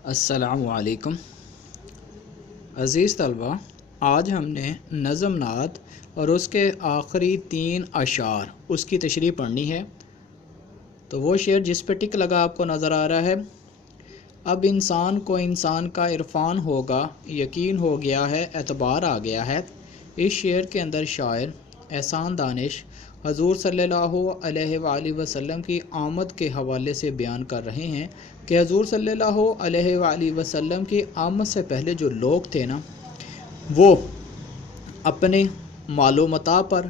السلام علیکم عزیز طلبہ، آج ہم نے نظم نعت اور اس کے آخری 3 اشعار اس کی تشریح پڑھنی ہے۔ تو وہ شعر جس پہ ٹک لگا آپ کو نظر آ رہا ہے، اب انسان کو انسان کا عرفان ہوگا، یقین ہو گیا ہے، اعتبار آ گیا ہے۔ اس شعر کے اندر شاعر احسان دانش حضور صلی اللہ علیہ وآلہ وسلم کی آمد کے حوالے سے بیان کر رہے ہیں کہ حضور صلی اللہ علیہ وآلہ وسلم کی آمد سے پہلے جو لوگ تھے نا، وہ اپنے مال و متاع پر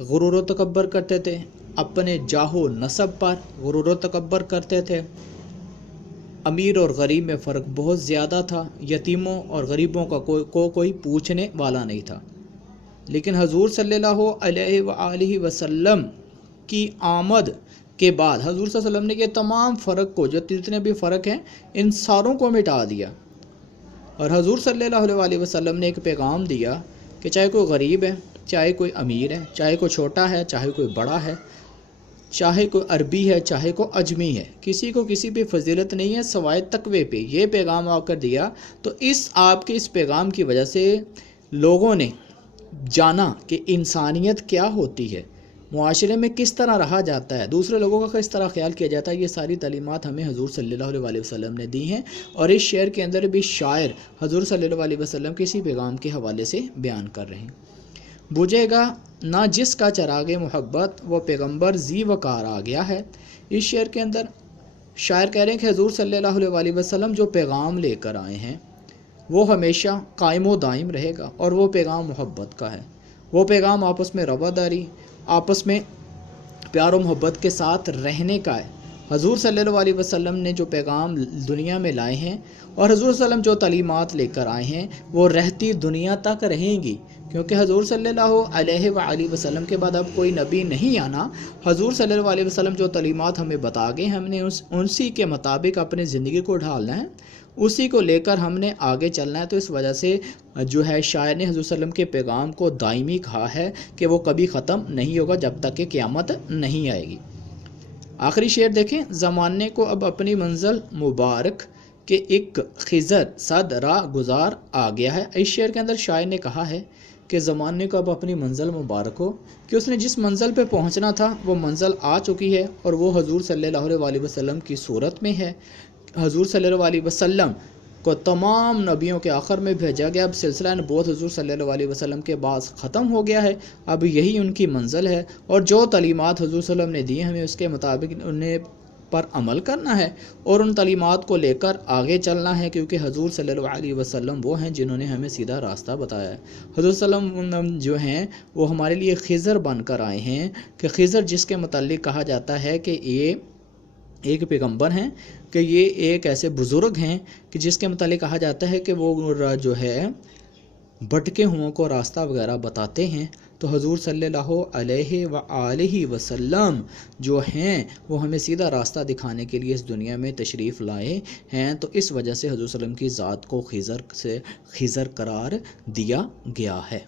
غرور و تکبر کرتے تھے، اپنے جاہ و نسب پر غرور و تکبر کرتے تھے، امیر اور غریب میں فرق بہت زیادہ تھا، یتیموں اور غریبوں کا کوئی پوچھنے والا نہیں تھا۔ لیکن حضور صلی اللہ علیہ وآلہ وسلم کی آمد کے بعد حضور صلی اللہ علیہ وسلم نے یہ تمام فرق کو، جو جتنے بھی فرق ہیں، ان ساروں کو مٹا دیا، اور حضور صلی اللہ علیہ وآلہ وسلم نے ایک پیغام دیا کہ چاہے کوئی غریب ہے، چاہے کوئی امیر ہے، چاہے کوئی چھوٹا ہے، چاہے کوئی بڑا ہے، چاہے کوئی عربی ہے، چاہے کوئی اجمی ہے، کسی کو کسی بھی فضیلت نہیں ہے سوائے تقوی پہ۔ یہ پیغام آ کر دیا، تو آپ کے اس پیغام کی وجہ سے لوگوں نے جانا کہ انسانیت کیا ہوتی ہے، معاشرے میں کس طرح رہا جاتا ہے، دوسرے لوگوں کا کس طرح خیال کیا جاتا ہے۔ یہ ساری تعلیمات ہمیں حضور صلی اللہ علیہ وسلم نے دی ہیں، اور اس شعر کے اندر بھی شاعر حضور صلی اللہ علیہ وسلم کے اسی پیغام کے حوالے سے بیان کر رہے ہیں۔ بجھے گا نہ جس کا چراغ محبت، وہ پیغمبر ذی وقار آ گیا ہے۔ اس شعر کے اندر شاعر کہہ رہے ہیں کہ حضور صلی اللہ علیہ وسلم جو پیغام لے کر آئے ہیں وہ ہمیشہ قائم و دائم رہے گا، اور وہ پیغام محبت کا ہے، وہ پیغام آپس میں رواداری، آپس میں پیار و محبت کے ساتھ رہنے کا ہے۔ حضور صلی اللہ علیہ وسلم نے جو پیغام دنیا میں لائے ہیں، اور حضور صلی اللہ علیہ وسلم جو تعلیمات لے کر آئے ہیں، وہ رہتی دنیا تک رہیں گی، کیونکہ حضور صلی اللہ علیہ وآلہ وسلم کے بعد اب کوئی نبی نہیں آنا۔ حضور صلی اللہ علیہ وسلم جو تعلیمات ہمیں بتا گئے، ہم نے اسی کے مطابق اپنی زندگی کو ڈھالنا ہے، اسی کو لے کر ہم نے آگے چلنا ہے۔ تو اس وجہ سے جو ہے شاعر نے حضور صلی اللہ علیہ وسلم کے پیغام کو دائمی کہا ہے کہ وہ کبھی ختم نہیں ہوگا جب تک کہ قیامت نہیں آئے گی۔ آخری شعر دیکھیں، زمانے کو اب اپنی منزل مبارک کہ ایک خضر صد راہ گزار آ گیا ہے۔ اس شعر کے اندر شاعر نے کہا ہے کہ زمانے کو اب اپنی منزل مبارک ہو، کہ اس نے جس منزل پہ پہنچنا تھا وہ منزل آ چکی ہے، اور وہ حضور صلی اللہ علیہ وسلم کی صورت میں ہے۔ حضور صلی اللہ علیہ وسلم کو تمام نبیوں کے آخر میں بھیجا گیا۔ اب سلسلہ نبوت حضور صلی اللہ علیہ وسلم کے بعد ختم ہو گیا ہے، اب یہی ان کی منزل ہے، اور جو تعلیمات حضور صلی اللہ علیہ وسلم نے دی ہیں، ہمیں اس کے مطابق انہیں پر عمل کرنا ہے، اور ان تعلیمات کو لے کر آگے چلنا ہے، کیونکہ حضور صلی اللہ علیہ وسلم وہ ہیں جنہوں نے ہمیں سیدھا راستہ بتایا ہے۔ حضور صلی اللہ علیہ وسلم جو ہیں وہ ہمارے لیے خضر بن کر آئے ہیں، کہ خضر جس کے متعلق کہا جاتا ہے کہ یہ ایک پیغمبر ہیں، کہ یہ ایک ایسے بزرگ ہیں کہ جس کے متعلق کہا جاتا ہے کہ وہ جو ہے بھٹکے ہوں کو راستہ وغیرہ بتاتے ہیں۔ تو حضور صلی اللہ علیہ وآلہ وسلم جو ہیں وہ ہمیں سیدھا راستہ دکھانے کے لیے اس دنیا میں تشریف لائے ہیں، تو اس وجہ سے حضور صلی اللہ علیہ وسلم کی ذات کو خضر قرار دیا گیا ہے۔